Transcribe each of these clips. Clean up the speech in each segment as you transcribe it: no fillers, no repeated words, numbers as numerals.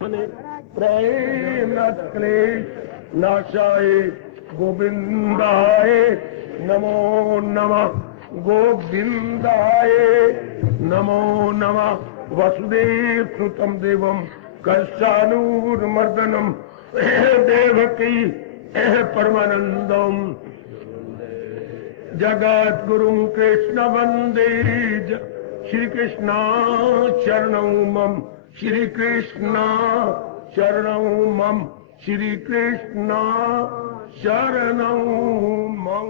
प्रेम क्लेश नाशाय गोविंदाय नमो नमः। गोविंदाय नमो नमः। वसुदेव सुतम देवम कंसानूरमर्दनम देवकी परमानंदम जगत गुरु कृष्ण वंदे श्री कृष्ण शरणं मम श्री कृष्ण शरणं मम श्री कृष्ण शरणं मम।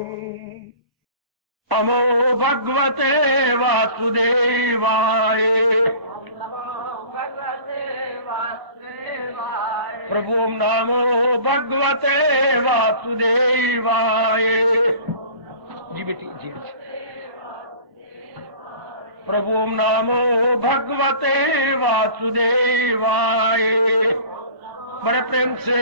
नमो भगवते वासुदेवाय। प्रभु नमो भगवते वासुदेवाय। जी बेटी जी। प्रभु नमो भगवते वासुदेवाय। बड़े प्रेम से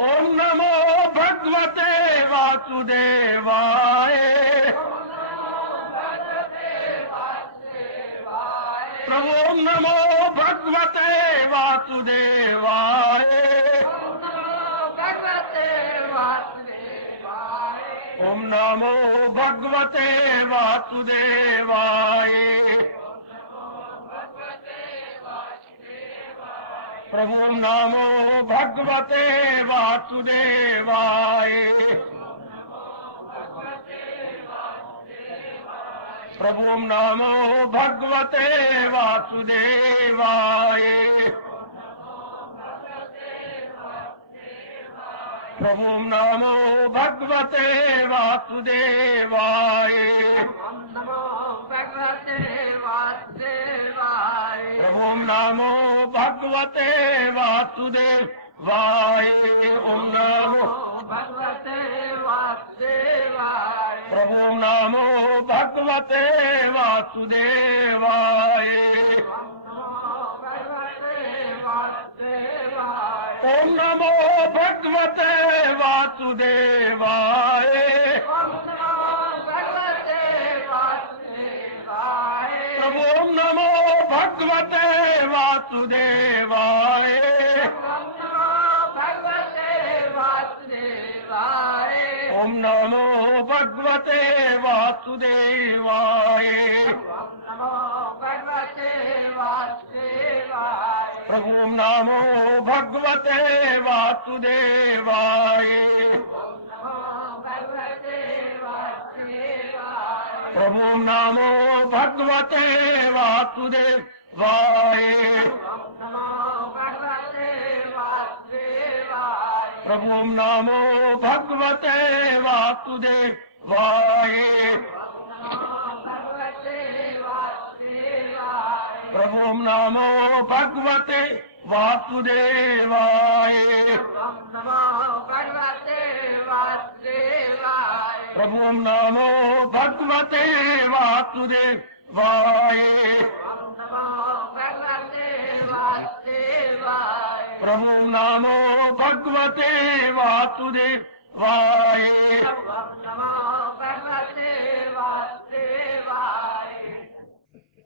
ओम नमो भगवते वासुदेवाय। प्रभु नमो भगवते वासुदेवाय। ओम नमो भगवते वासुदेवाय। प्रभु नमो भगवते वासुदेवाय। प्रभु नमो भगवते वासुदेवाय। प्रभु नमो भगवते वासुदेवाय। प्रभु नमो भगवते वासुदेवाय। ओम नमो भगवते वासुदेवाय। प्रभु नमो भगवते वासुदेवाय। ओम नमो भगवते वासुदेवाय। प्रभु नमो भगवते वासुदेवाय। ओम नमो भगवते वासुदेवाय। प्रभु नमो भगवते वासुदेवाय। प्रभु नमो भगवते वासुदेवाय। प्रभु नमो भगवते वासुदेवाय। प्रभु नमो भगवते वासुदेवाय। प्रभु नमो भगवते वासुदेवाय। प्रभु नमो भगवते वासुदेवाय।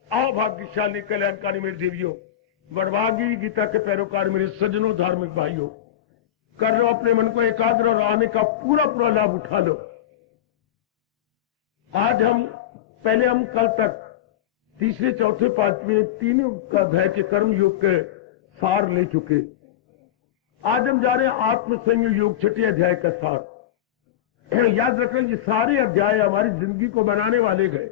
आओ भाग्यशाली कल्याणकारी मेरे देवियों, वडभागी गीता के पैरोकार मेरे सज्जनों, धार्मिक भाइयों, कर लो अपने मन को एकाग्र और आने का पूरा पूरा लाभ उठा लो। आज हम कल तक तीसरे चौथे पांचवें तीनों अध्याय के कर्म योग के सार ले चुके। आज हम जा रहे हैं आत्म संयम योग छठे अध्याय का सार। याद रखना, ये सारे अध्याय हमारी जिंदगी को बनाने वाले गए।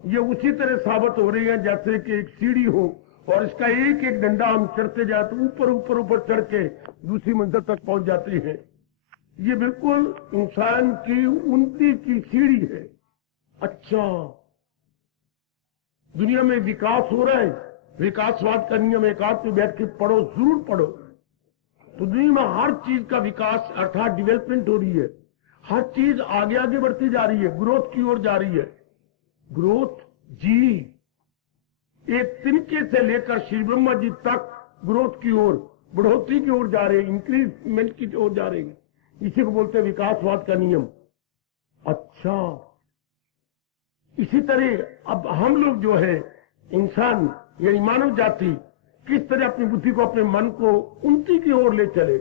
ये उसी तरह साबित हो रही है जैसे कि एक सीढ़ी हो और इसका एक एक डंडा हम चढ़ते जाए तो ऊपर ऊपर ऊपर चढ़ के दूसरी मंजिल तक पहुंच जाती है। ये बिल्कुल इंसान की उन्नति की सीढ़ी है। अच्छा, दुनिया में विकास हो रहा है, विकासवाद का नियम एकांत में बैठ के पढ़ो, जरूर पढ़ो। तो दुनिया में हर चीज का विकास अर्थात डेवलपमेंट हो रही है। हर चीज आगे आगे बढ़ती जा रही है, ग्रोथ की ओर जा रही है। ग्रोथ जी, एक तिनके से लेकर श्री ब्रह्मा जी तक ग्रोथ की ओर, बढ़ोतरी की ओर जा रहे हैं, इंक्रीजमेंट की ओर जा रहे हैं। इसी को बोलते हैं विकासवाद का नियम। अच्छा, इसी तरह अब हम लोग जो है इंसान यानी मानव जाति किस तरह अपनी बुद्धि को, अपने मन को उन्नति की ओर ले चले।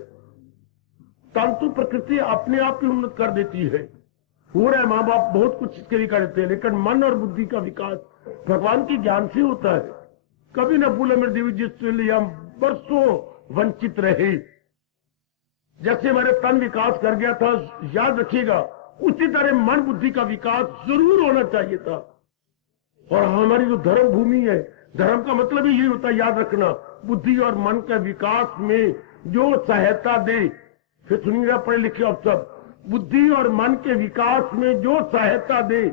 तंतु प्रकृति अपने आप ही उन्नत कर देती है। हो रहा है, माँ बाप बहुत कुछ इसके लिए कर देते हैं, लेकिन मन और बुद्धि का विकास भगवान के ज्ञान से होता है। कभी न भूले मेरे देवी, जिसके लिए हम बरसों वंचित रहे। जैसे हमारे तन विकास कर गया था, याद रखिएगा, उसी तरह मन बुद्धि का विकास जरूर होना चाहिए था। और हमारी जो धर्म भूमि है, धर्म का मतलब ही यही होता है, याद रखना, बुद्धि और मन के विकास में जो सहायता दे। फिर सुनिएगा पढ़े लिखे अफसर, बुद्धि और मन के विकास में जो सहायता दे,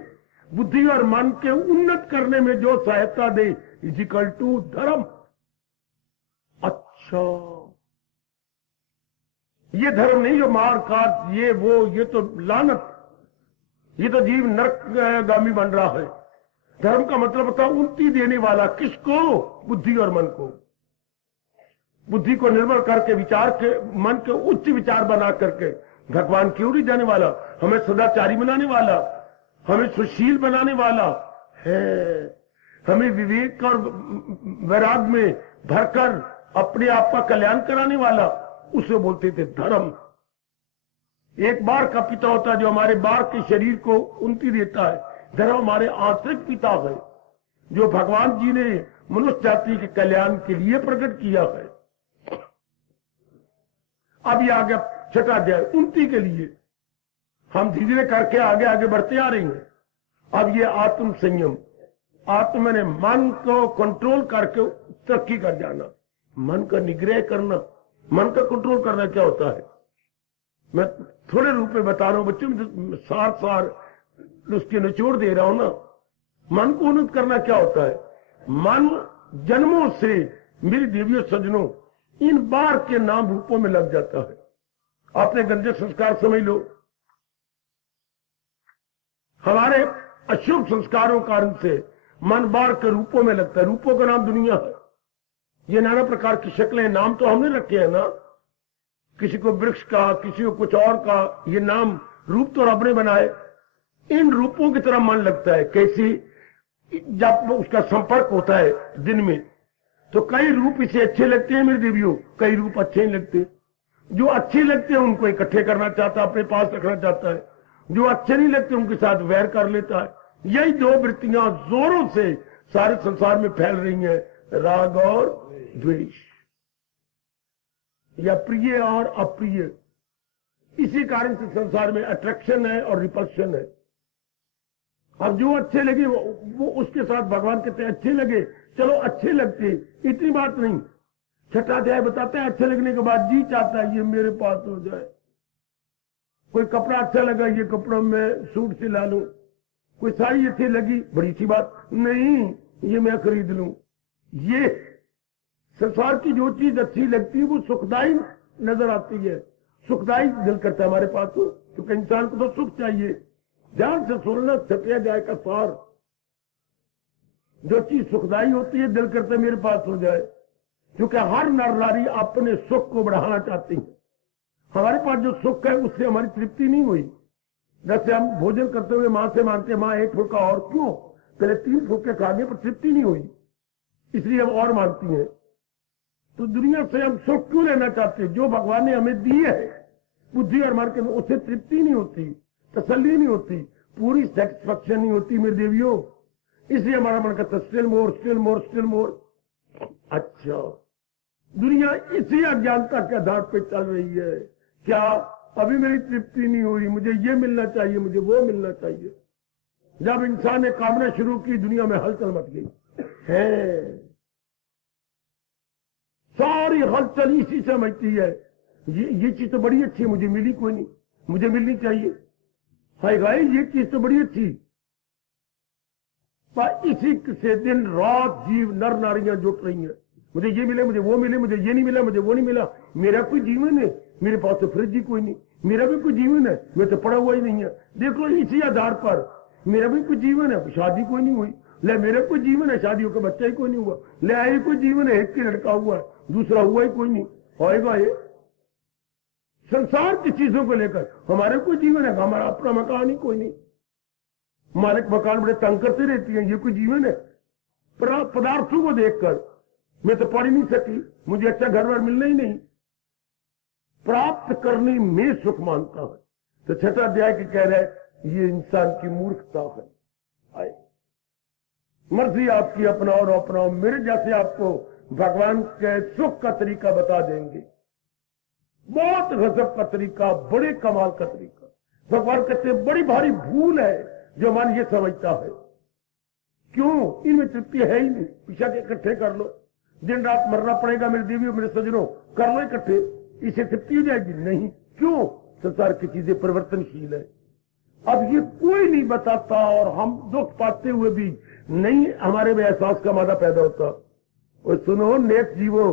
बुद्धि और मन के उन्नत करने में जो सहायता दे, इजिकल टू धर्म। अच्छा, ये धर्म नहीं जो मार काट ये वो, ये तो लानत, ये तो जीव नरकगामी बन रहा है। धर्म का मतलब होता है उन्नति देने वाला। किसको? बुद्धि और मन को। बुद्धि को निर्मल करके, विचार के, मन के उच्च विचार बना करके भगवान की ओर जाने वाला, हमें सदाचारी बनाने वाला, हमें सुशील बनाने वाला है, हमें विवेक और वैराग में भरकर अपने आप का कल्याण कराने वाला, उसे बोलते थे धर्म। एक बार का पिता होता है जो हमारे बार के शरीर को उन्नति देता है। धर्म हमारे आंतरिक पिता है जो भगवान जी ने मनुष्य जाति के कल्याण के लिए प्रकट किया है। अब ये आगे छठा अध्याय उन्नति के लिए हम धीरे धीरे करके आगे आगे बढ़ते आ रहे हैं। अब ये आत्म संयम, आत्म ने मन को कंट्रोल करके तरक्की कर जाना, मन का निग्रह करना। मन का कंट्रोल करना क्या होता है, मैं थोड़े रूप में बता रहा हूं बच्चों, सार उसके निचोड़ दे रहा हूं ना। मन को उन्नत करना क्या होता है? मन जन्मों से, मेरी देवियों सज्जनों, इन बार के नाम रूपों में लग जाता है। आपने गंजे संस्कार समझ लो, हमारे अशुभ संस्कारों कारण से मन बार के रूपों में लगता है। रूपों का नाम दुनिया है। ये नाना प्रकार की शक्लें, नाम तो हमने रखे हैं ना, किसी को वृक्ष का, किसी को कुछ और का, ये नाम रूप तो रब ने बनाए। इन रूपों की तरह मन लगता है। कैसी? जब उसका संपर्क होता है दिन में, तो कई रूप इसे अच्छे लगते हैं मेरे देवियों, कई रूप अच्छे नहीं लगते। जो अच्छे लगते हैं उनको इकट्ठे करना चाहता है, अपने पास रखना चाहता है। जो अच्छे नहीं लगते उनके साथ वैर कर लेता है। यही दो वृत्तियां जोरों से सारे संसार में फैल रही हैं, राग और द्वेष, या प्रिय और अप्रिय। इसी कारण से संसार में अट्रैक्शन है और रिपल्शन है। अब जो अच्छे लगे वो उसके साथ भगवान कहते हैं अच्छे लगे, चलो अच्छे लगते, इतनी बात नहीं। छठा अध्याय बताते हैं अच्छे लगने के बाद जी चाहता है ये मेरे पास हो जाए। कोई कपड़ा अच्छा लगा, ये कपड़ा में सूट सिला लूं। कोई साड़ी अच्छी लगी, बड़ी सी बात नहीं, ये मैं खरीद लूं। ये संसार की जो चीज अच्छी लगती है वो सुखदायी नजर आती है, सुखदायी दिल करता है हमारे पास हो, क्योंकि इंसान को तो सुख चाहिए। ध्यान से सुनना छठे अध्याय का सार। जो चीज सुखदायी होती है दिल करता है मेरे पास हो जाए, क्योंकि हर नर नारी अपने सुख को बढ़ाना चाहती है। हमारे पास जो सुख है उससे हमारी तृप्ति नहीं हुई। जैसे हम भोजन करते हुए मां से मांगते, मां एक फुल्का और, क्यों? पहले 3 फुल्के खा गए पर तृप्ति नहीं हुई, इसलिए हम और मांगती हैं। तो दुनिया से हम सुख क्यों लेना चाहते हैं? जो भगवान ने हमें दी है बुद्धि और मन के, उससे तृप्ति नहीं होती, तसल्ली नहीं होती, पूरी सेटिस्फैक्शन नहीं होती मेरे देवियों। इसलिए हमारा मन करता still more, still more, still more. अच्छा, दुनिया इसी अज्ञानता के आधार पर चल रही है। क्या अभी मेरी तृप्ति नहीं हुई, मुझे ये मिलना चाहिए, मुझे वो मिलना चाहिए। जब इंसान ने कामना शुरू की, दुनिया में हलचल मच गई है। सारी हलचल इसी से मचती है। ये चीज तो बड़ी अच्छी है, मुझे मिली कोई नहीं, मुझे मिलनी चाहिए। हाय गाय, ये चीज तो बड़ी अच्छी। पर इसी से दिन रात जीव नर नारियां जुट रही हैं। मुझे ये मिले, मुझे वो मिले, मुझे ये नहीं मिला, मुझे वो नहीं मिला। मेरा कोई जीवन है? मेरे पास तो फ्रिज ही कोई नहीं। मेरा भी कोई जीवन है? मैं तो पड़ा हुआ ही नहीं है। देखो इसी आधार पर मेरा भी कोई जीवन है, शादी कोई नहीं हुई। ले मेरा कोई जीवन है, शादी होकर बच्चा ही कोई नहीं हुआ। ले आए कोई जीवन है, एक ही लड़का हुआ है, दूसरा हुआ ही कोई नहीं। होएगा ये संसार की चीजों को लेकर हमारे कोई जीवन है? हमारा अपना मकान ही कोई नहीं। मालिक मकान बड़े तंग करते रहती है, ये कोई जीवन है? पदार्थों को देखकर मैं तो पढ़ ही नहीं सकी, मुझे अच्छा घर बार मिलना ही नहीं। प्राप्त करने में सुख मानता है। तो छठा अध्याय के कह रहे ये इंसान की मूर्खता है। आए मर्जी आपकी अपनाओ और अपनाओ, मेरे जैसे आपको भगवान के सुख का तरीका बता देंगे, बहुत गजब का तरीका, बड़े कमाल का तरीका। भगवान कहते बड़ी भारी भूल है जो मन ये समझता है। क्यों? इनमें तृप्ति है ही नहीं। पीछा के इकट्ठे कर लो, दिन रात मरना पड़ेगा मेरे देवियों मेरे सजनों, कर लो इकट्ठे, इसे तृप्ति हो जाएगी नहीं। क्यों? संसार की चीजें परिवर्तनशील है। अब ये कोई नहीं बताता और हम दुख पाते हुए भी नहीं हमारे में एहसास का मादा पैदा होता। और सुनो नेक जीवो,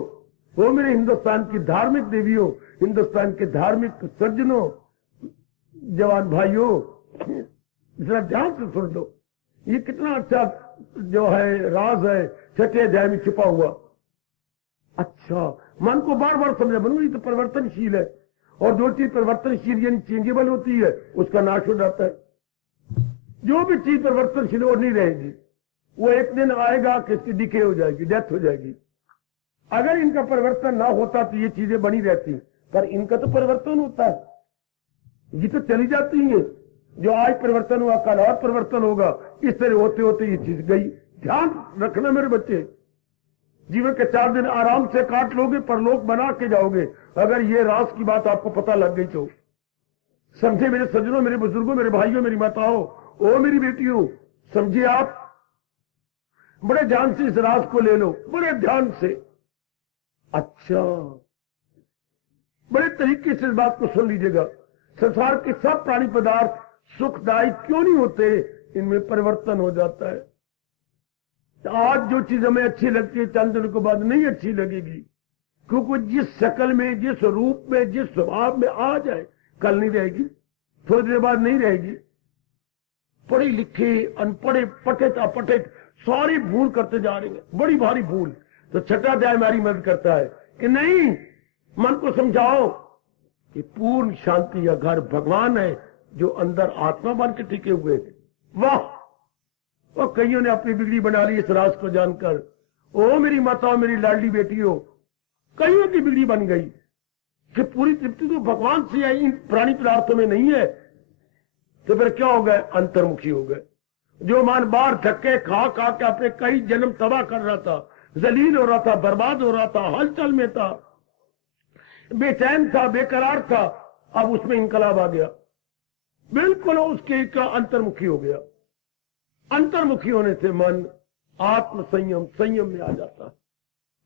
वो मेरे हिंदुस्तान की धार्मिक देवियों, हिंदुस्तान के धार्मिक सज्जनों, जवान भाइयों, जरा ध्यान से सुन लो, ये कितना अच्छा जो है राज है छठे अध्याय में छिपा हुआ। अच्छा, मन को बार बार समझा बनू, ये तो परिवर्तनशील है, और जो चीज परिवर्तनशील यानी चेंजेबल होती है उसका नाश हो जाता है। जो भी चीज परिवर्तनशील वो नहीं रहेगी, वो एक दिन आएगा कि इसकी डिके हो जाएगी, डेथ हो जाएगी। अगर इनका परिवर्तन ना होता तो ये चीजें बनी रहती, पर इनका तो परिवर्तन होता है, ये तो चली जाती है। जो आज परिवर्तन हुआ कल और परिवर्तन होगा, इस तरह होते होते ये चीज गई। ध्यान रखना मेरे बच्चे, जीवन के 4 दिन आराम से काट लोगे, परलोक बना के जाओगे अगर ये राज की बात आपको पता लग गई तो। समझे मेरे सज्जनों, मेरे बुजुर्गों, मेरे भाइयों, मेरी माताओं, ओ मेरी बेटियों, समझिए आप बड़े ध्यान से इस राज को ले लो, बड़े ध्यान से। अच्छा, बड़े तरीके से इस बात को सुन लीजिएगा। संसार के सब प्राणी पदार्थ सुखदायी क्यों नहीं होते? इनमें परिवर्तन हो जाता है। तो आज जो चीज हमें अच्छी लगती है चंद दिनों के बाद नहीं अच्छी लगेगी, क्योंकि जिस शक्ल में, जिस रूप में, जिस स्वभाव में आ जाए कल नहीं रहेगी, थोड़ी देर बाद नहीं रहेगी। पढ़े लिखे अनपढ़े पठित अपठित सारी भूल करते जा रहे हैं, बड़ी भारी भूल। तो छठा अध्याय हमारी मदद करता है कि नहीं, मन को समझाओ कि पूर्ण शांति का घर भगवान है जो अंदर आत्मा बन के टिके हुए हैं। वाह, और कईयों ने अपनी बिगड़ी बना ली इस राज को जानकर। ओ मेरी माताओं, मेरी लाडली बेटियों, कईयों की बिगड़ी बन गई कि पूरी तृप्ति तो भगवान से है, इन प्राणी पदार्थों में नहीं है। तो फिर क्या हो गए? अंतर्मुखी हो गए। जो मान बार धक्के खा खा के अपने कई जन्म तबाह कर रहा था, जलील हो रहा था, बर्बाद हो रहा था, हलचल में था, बेचैन था, बेकरार था, अब उसमें इनकलाब आ गया, बिल्कुल उसके का अंतर्मुखी हो गया। अंतर्मुखी होने से मन आत्म संयम, संयम में आ जाता है,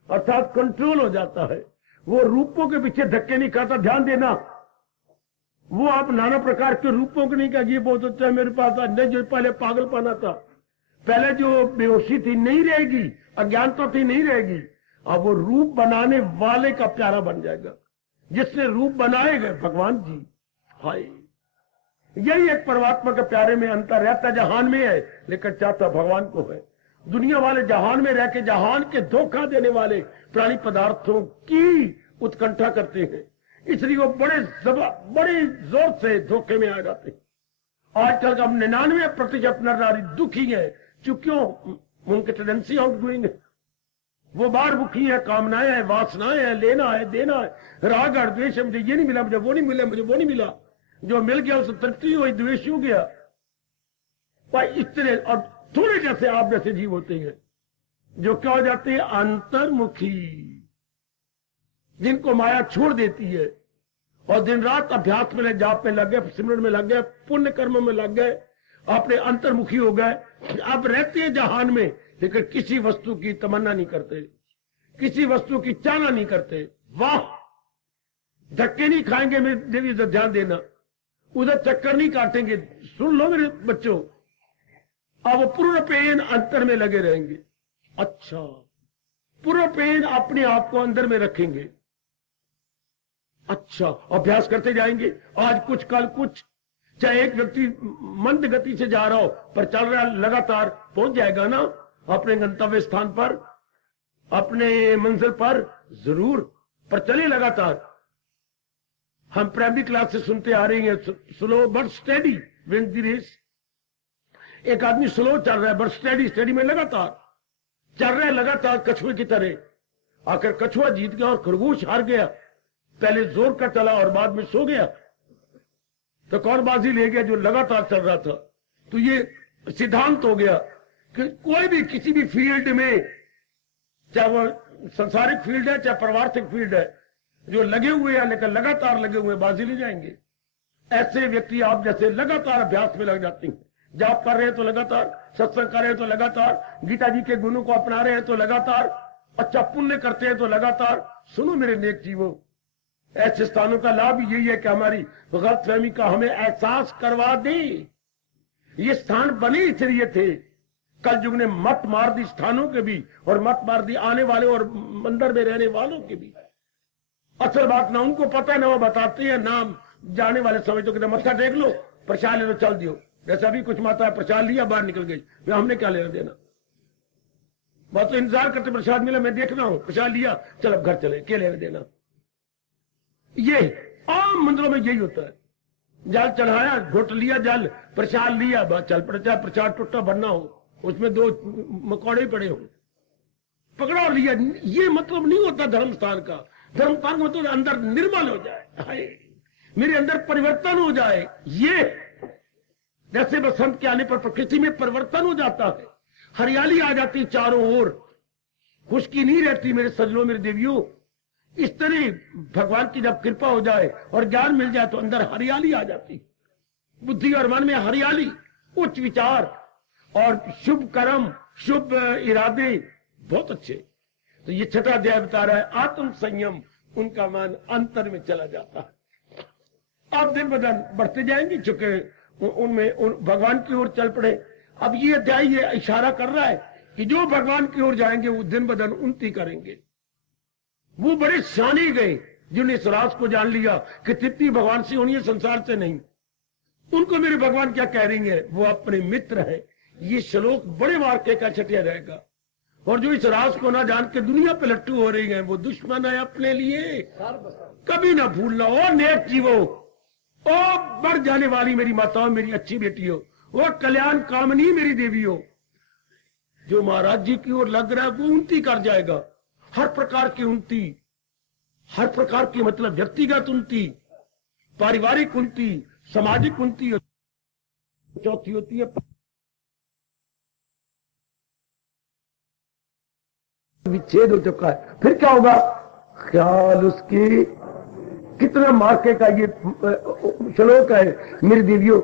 अर्थात कंट्रोल हो जाता है। वो रूपों के पीछे धक्के नहीं खाता। ध्यान देना, वो आप नाना प्रकार के रूपों को नहीं कहा ये बहुत अच्छा है मेरे पास आज, नहीं, जो पहले पागलपना था, पहले जो बेहोशी थी नहीं रहेगी, अज्ञानता थी नहीं रहेगी। अब वो रूप बनाने वाले का प्यारा बन जाएगा, जिसने रूप बनाए गए भगवान जी। हाय, यही एक परमात्मा के प्यारे में अंतर रहता, जहान में है लेकिन चाहता भगवान को है। दुनिया वाले जहान में रह के जहान के धोखा देने वाले प्राणी पदार्थों की उत्कंठा करते हैं, इसलिए वो बड़े जोर से धोखे में आ जाते हैं। आजकल का 99% नर नारी दुखी है, क्यों? उनके टेंडेंसी आउट गोइंग है, वो बार भुखी है, कामनाएं हैं, वासनाएं हैं, लेना है, देना है, राग और द्वेष, मुझे ये नहीं मिला, मुझे वो नहीं मिला, मुझे वो नहीं मिला, जो मिल गया उसे तृप्ति हुई, द्वेष हो गया। पर इस तरह और थोड़े जैसे आप जैसे जीव होते हैं जो क्या हो जाते हैं? अंतर्मुखी, जिनको माया छोड़ देती है और दिन रात अभ्यास में जाप में लग गए, सिमरन में लग गए, पुण्य कर्म में लग गए, अपने अंतर्मुखी हो गए। अब रहते हैं जहान में लेकिन किसी वस्तु की तमन्ना नहीं करते, किसी वस्तु की चाहना नहीं करते। वाह, धक्के नहीं खाएंगे मेरे देवी, तो ध्यान देना, उधर चक्कर नहीं काटेंगे। सुन लो मेरे बच्चों, अब वो पूर्ण पेन अंतर में लगे रहेंगे। अच्छा, पूर्ण पेन अपने आप को अंदर में रखेंगे। अच्छा, अभ्यास करते जाएंगे, आज कुछ कल कुछ। चाहे एक व्यक्ति मंद गति से जा रहा हो पर चल रहा लगातार, पहुंच जाएगा ना अपने गंतव्य स्थान पर, अपने मंजिल पर जरूर, पर चले लगातार। हम प्राइमरी क्लास से सुनते आ रहे हैं, slow but steady wins the race. एक आदमी स्लो चल रहा है बट स्टेडी, स्टेडी में लगातार। चल रहे लगातार कछुए की तरह। आखिर कछुआ जीत गया और खरगोश हार गया। पहले जोर का चला और बाद में सो गया, तो कौन बाजी ले गया? जो लगातार चल रहा था। तो ये सिद्धांत हो गया कि कोई भी किसी भी फील्ड में, चाहे वो संसारिक फील्ड है चाहे परमार्थिक फील्ड है, जो लगे हुए हैं लेकिन लगातार लगे हुए बाजी ले जाएंगे। ऐसे व्यक्ति आप जैसे लगातार अभ्यास में लग जाते हैं। जाप कर रहे हैं तो लगातार, सत्संग कर रहे हैं तो लगातार, गीता जी के गुणों को अपना रहे हैं तो लगातार, अच्छा पुण्य करते हैं तो लगातार। सुनो मेरे नेक जीवों, ऐसे स्थानों का लाभ यही है कि हमारी गलतफहमी का हमें एहसास करवा दे। ये स्थान बने इसलिए थे। कल युग ने मत मार दी स्थानों के भी, और मत मार दी आने वाले और मंदिर में रहने वालों के भी। असल बात ना उनको पता है ना वो बताते हैं, नाम जाने वाले समझ तो मत्था टेक लो, प्रसाद ले लो, चल दियो। जैसा भी कुछ माता है प्रसाद लिया बाहर निकल गई, हमने क्या लेना देना। बात तो इंतजार करते प्रसाद मिला, मैं देख रहा हूं, प्रसाद लिया, चल अब घर चले, क्या लेना देना। ये आम मंदिरों में यही होता है। जल चढ़ाया, घुट लिया जल, प्रसाद लिया, बस चल पड़े, चाहे प्रसाद टुट्टा बनना हो, उसमें 2 मकौड़े पड़े हो, पकड़ा और लिया। ये मतलब नहीं होता धर्म स्थान का। धर्म स्थान का मतलब अंदर निर्मल हो जाए, मेरे अंदर परिवर्तन हो जाए। ये जैसे बसंत के आने पर प्रकृति में परिवर्तन हो जाता है, हरियाली आ जाती चारों ओर, खुशकी नहीं रहती मेरे सज्जनों मेरे देवियों। इस तरह भगवान की जब कृपा हो जाए और ज्ञान मिल जाए तो अंदर हरियाली आ जाती, बुद्धि और मन में हरियाली, उच्च विचार और शुभ कर्म, शुभ इरादे बहुत अच्छे। तो ये छठा अध्याय बता रहा है आत्म संयम, उनका मन अंतर में चला जाता है। अब दिन ब दिन बढ़ते जाएंगे, चूंकि उनमें भगवान की ओर चल पड़े। अब ये अध्याय ये इशारा कर रहा है कि जो भगवान की ओर जाएंगे वो दिन ब दिन उन्नति करेंगे। वो बड़े शानी गए जिन्होंने इस राज को जान लिया कि तृप्ति भगवान से होनी है, संसार से नहीं। उनको मेरे भगवान क्या कह रही है, वो अपने मित्र है। ये श्लोक बड़े वाक्य का छठिया रहेगा। और जो इस राज को ना जान के दुनिया पे लट्टू हो रही है, वो दुश्मन है अपने लिए। कभी ना भूलना ओ नेक जीवो, ओ बढ़ जाने वाली मेरी माताओं, मेरी अच्छी बेटियों, वो कल्याण कामनी मेरी देवियों। जो महाराज जी की ओर लग रहा है वो उन्नति कर जाएगा। हर प्रकार की उन्नति, हर प्रकार की मतलब व्यक्तिगत उन्नति, पारिवारिक उन्नति, सामाजिक उन्नति। चौथी होती है विच्छेद हो चुका है, फिर क्या होगा? ख्याल उसकी कितना मार्के का ये श्लोक है मेरी देवियों।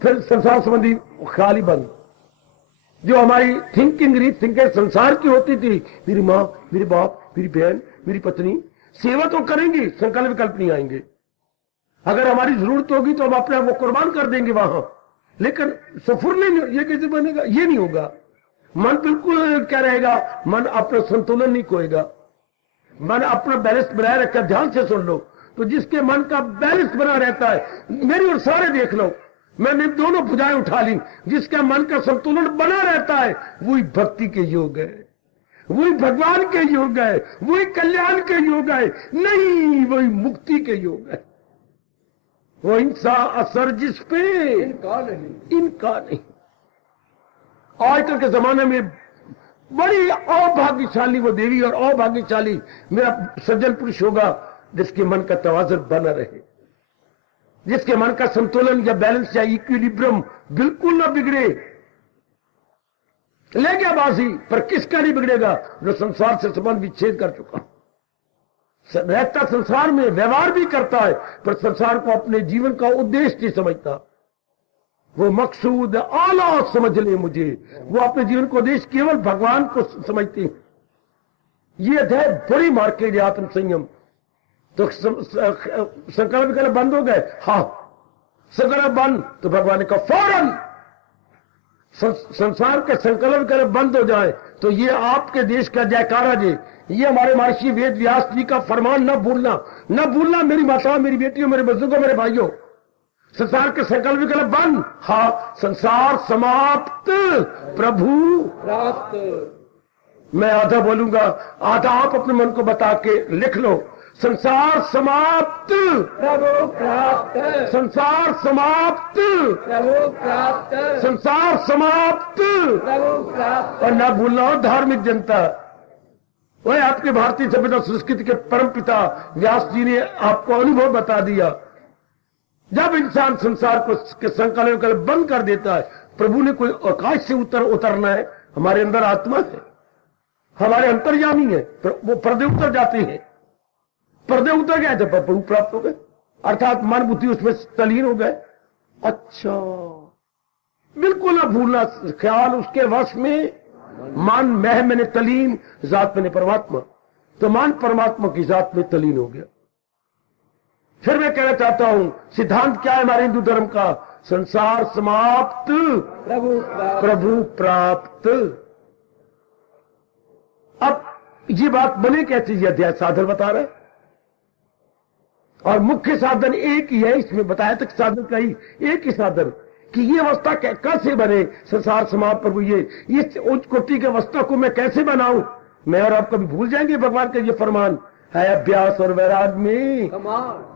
फिर संसार संबंधी ख्याल ही बंद। जो हमारी थिंकिंग रीत थिंकिंग संसार की होती थी, मेरी माँ, मेरे बाप, मेरी बहन, मेरी पत्नी, सेवा तो करेंगी, संकल्प विकल्प नहीं आएंगे। अगर हमारी जरूरत होगी तो हम अपने आप को कुर्बान कर देंगे वहां, लेकिन सफुर नहीं, ये कैसे बनेगा? ये नहीं होगा। मन बिल्कुल क्या रहेगा? मन अपना संतुलन नहीं खोएगा, मन अपना बैलेंस बनाए रखा। ध्यान से सुन लो, तो जिसके मन का बैलेंस बना रहता है, मेरी और सारे देख लो, मैंने दोनों भुजाएं उठा ली, जिसका मन का संतुलन बना रहता है, वही भक्ति के योग है, वही भगवान के योग है, वही कल्याण के योग है, नहीं वही मुक्ति के योग है। वो हिंसा असर जिस पे इनका नहीं। आजकल के जमाने में बड़ी अभाग्यशाली वो देवी और अभाग्यशाली मेरा सज्जन पुरुष होगा जिसके मन का तवाज़ुन बना रहे, जिसके मन का संतुलन या बैलेंस या इक्विलिब्रियम बिल्कुल ना बिगड़े। ले गया बाजी, पर किसका नहीं बिगड़ेगा? जो संसार से संबंध विच्छेद कर चुका, रहता संसार में, व्यवहार भी करता है, पर संसार को अपने जीवन का उद्देश्य नहीं समझता। वो मकसूद आला समझ ले मुझे, वो अपने जीवन को उद्देश्य केवल भगवान को समझते हैं। ये अध्याय बड़ी मार्केट है आत्म संयम। तो संकल्प विकल्प बंद हो गए, हाँ संकल्प बंद, तो भगवान का फौरन संसार के संकल्प विकल्प बंद हो जाए तो ये आपके देश का जयकारा जी, ये हमारे महर्षि वेद व्यास जी का फरमान न भूलना, न भूलना मेरी माताओं, मेरी बेटियों, मेरे बुजुर्गों, मेरे भाइयों। संसार के संकल्प विकल्प बंद, हाँ संसार समाप्त, प्रभु प्राप्त। मैं आधा बोलूंगा, आधा आप अपने मन को बता के लिख लो। संसार समाप्त, प्रभु प्राप्त, संसार समाप्त, प्रभु प्राप्त, संसार समाप्त। प्रभु प्राप्त। और ना भूलना हो धार्मिक जनता, वह आपके भारतीय सभ्यता संस्कृति के परम पिता व्यास जी ने आपको अनुभव बता दिया। जब इंसान संसार को के संकलन कर बंद कर देता है, प्रभु ने कोई आकाश से उतरना है, हमारे अंदर आत्मा है, हमारे अंतर्यामी है, वो पर्दे उतर जाते हैं। पर्दे उतर गए तो प्रभु प्राप्त हो गए, अर्थात मन बुद्धि उसमें तलीन हो गए। अच्छा, बिल्कुल ना भूलना, ख्याल उसके वश में, मान मह मैंने तलीन, जात मैंने परमात्मा, तो मान परमात्मा की जात में तलीन हो गया। फिर मैं कहना चाहता हूं, सिद्धांत क्या है हमारे हिंदू धर्म का? संसार समाप्त, प्रभु प्राप्त। प्रभु प्राप्त। अब ये बात बने कैसे? ये अध्याय साधन बता रहे, और मुख्य साधन एक ही है, इसमें बताया तक साधन का ही एक ही साधन कि ये अवस्था कैसे बने, संसार समाप्त प्रभु, ये उच्च कोटि की अवस्था को मैं कैसे बनाऊं? मैं और आप कभी भूल जाएंगे भगवान का ये फरमान है, अभ्यास और वैराग में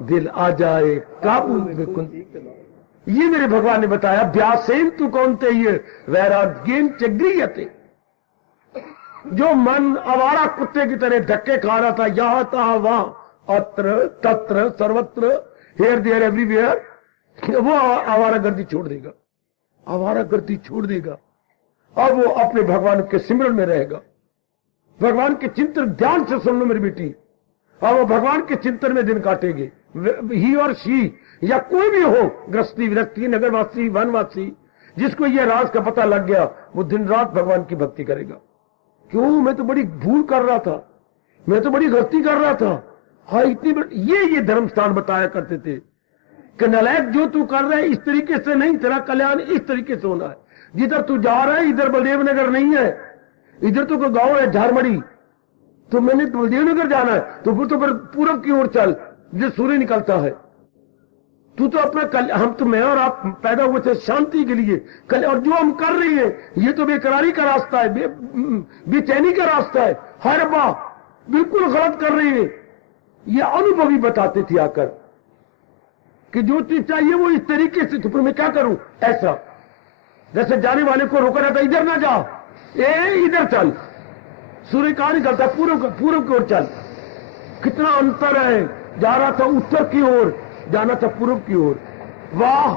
दिल आ जाए काबू में कुंती। ये मेरे भगवान ने बताया, अभ्यास से तू कौन ते ये वैराग्येन चग्रियते। जो मन आवारा कुत्ते की तरह धक्के खा रहा था, यहां तहां वहां, अत्र तत्र सर्वत्र, हेयर देयर एवरीवेयर, वो आवारागर्दी छोड़ देगा, आवारागर्दी छोड़ देगा, और वो अपने भगवान के सिमरन में रहेगा। भगवान के चिंतन ध्यान से सुन लो मेरी बेटी, और वो भगवान के चिंतन में दिन काटेंगे। ही और शी या कोई भी हो, गृहस्थी विरक्ति नगरवासी वनवासी, जिसको ये राज का पता लग गया, वो दिन रात भगवान की भक्ति करेगा। क्यों? मैं तो बड़ी भूल कर रहा था, मैं तो बड़ी गलती कर रहा था। हाँ, इतनी ये धर्म स्थान बताया करते थे कि नलायक जो तू कर रहा है इस तरीके से नहीं, तेरा कल्याण इस तरीके से होना है। जिधर तू जा रहा है इधर बलदेव नगर नहीं है, इधर तो कोई गांव है झारमड़ी, तो मैंने बलदेव नगर जाना है, तो फिर पूरब की ओर चल, जिधर सूर्य निकलता है। तू तो अपना हम तो मैं और आप पैदा हुए थे शांति के लिए, और जो हम कर रही है ये तो बेकरारी का रास्ता है, बेचैनी का रास्ता है। हर बात बिल्कुल गलत कर रही है। ये अनुभवी बताते थे आकर कि जो चीज चाहिए वो इस तरीके से, तो फिर मैं क्या करूं? ऐसा जैसे जाने वाले को रोका रहता, इधर ना जा, इधर चल, सूर्य कहां निकलता? पूर्व की ओर चल। कितना अंतर है, जा रहा था उत्तर की ओर, जाना था पूर्व की ओर। वाह,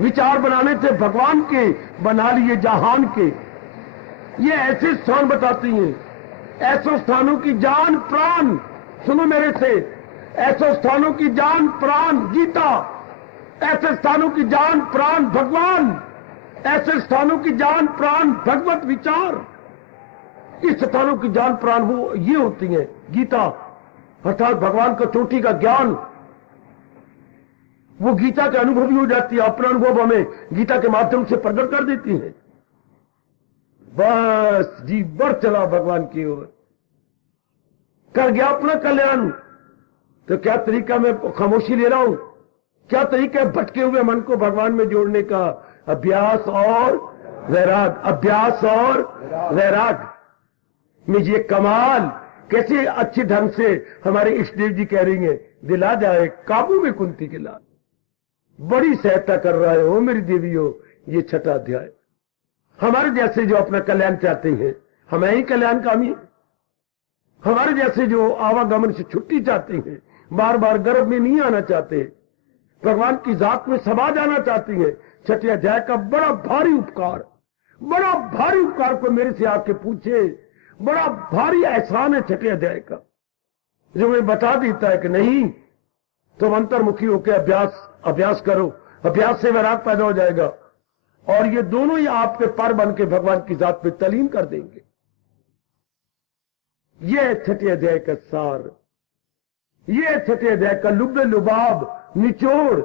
विचार बनाने थे भगवान के, बना लिए जहान के। ये ऐसे स्थान बताती हैं, ऐसे स्थानों की जान प्राण, सुनो मेरे से, ऐसे स्थानों की जान प्राण गीता, ऐसे स्थानों की जान प्राण भगवान, ऐसे स्थानों की जान प्राण भगवत विचार। इस स्थानों की जान प्राण वो ये होती है गीता, अर्थात भगवान का चोटी का ज्ञान। वो गीता के अनुभवी हो जाती है, अपना अनुभव हमें गीता के माध्यम से प्रकट कर देती है। बस जी बढ़ चला भगवान की ओर, कर गया अपना कल्याण। तो क्या तरीका मैं खामोशी ले रहा हूं? क्या तरीका है भटके हुए मन को भगवान में जोड़ने का? अभ्यास और वैराग, अभ्यास और वैराग में ये कमाल कैसे अच्छे ढंग से हमारे इष्टदेव जी कह रही हैं, दिला जाए काबू में कुंती के लाल। बड़ी सहायता कर रहे हो मेरी देवियों, ये छठा अध्याय। हमारे जैसे जो अपना कल्याण चाहते हैं, हमें ही कल्याणकामी, हमारे जैसे जो आवागमन से छुट्टी चाहते हैं, बार बार गर्भ में नहीं आना चाहते, भगवान की जात में समा जाना चाहती हैं, छठे अध्याय का बड़ा भारी उपकार, बड़ा भारी उपकार को मेरे से आके पूछे, बड़ा भारी एहसान है छठे अध्याय का, जो मैं बता देता है कि नहीं तुम अंतर्मुखी होकर अभ्यास करो, अभ्यास से वैराग पैदा हो जाएगा, और ये दोनों ही आपके पर बन के भगवान की जात पे तलीन कर देंगे। ये छठे अध्याय का सार, ये छठे अध्याय का लुब्बे लुबाब निचोड़।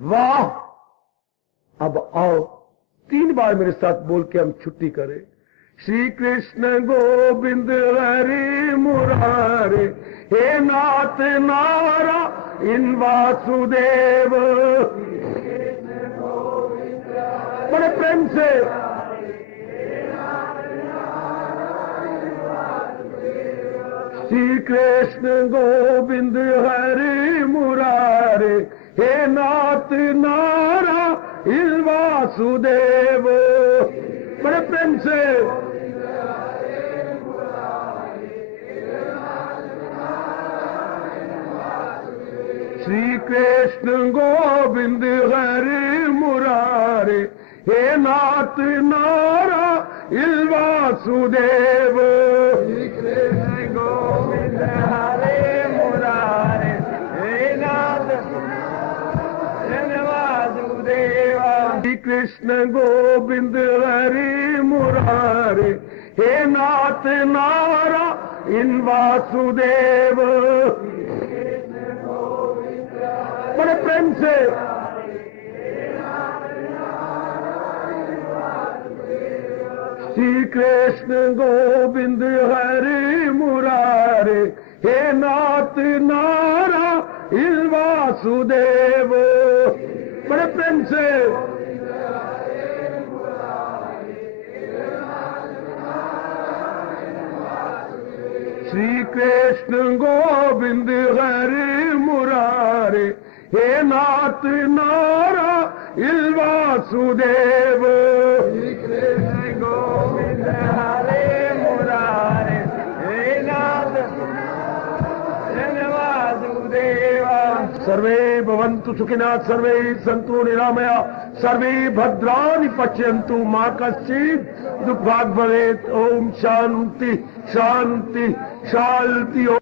वाह, अब आओ 3 बार मेरे साथ बोल के हम छुट्टी करें। श्री कृष्ण गोविंद हरे मुरारे, हे नाथ नारायण वासुदेव। बड़े प्रेम से श्री कृष्ण गोविंद हरे मुरारे, हे नाथ नारायण वासुदेव। बड़े प्रेम से श्री कृष्ण गोविंद हरे मुरारे, हे नाथ नारायण वासुदेव। श्री कृष्ण गोविंद हरे मुरारे, हे नाथ वासुदेव। श्री कृष्ण गोविंद हरे मुरारे, हे नाथ नारायण वासुदेव। बड़े प्रेम से श्री कृष्ण गोविंद हरे मुरारे, हे नाथ नारायण वासुदेव। बड़े प्रेम से श्री कृष्ण गोविंद हरे मुरारे, हे नाथ नारायण वासुदेव। श्री कृष्ण गोविंद हरे मुरारे, हे नाथ वासुदेव। सर्वे भवन्तु सुखिनः, सर्वे सन्तु निरामया, सर्वे भद्राणि पश्यन्तु, मा कश्चित् दुःखात् भवेत्। ओम शांति शांति शांति।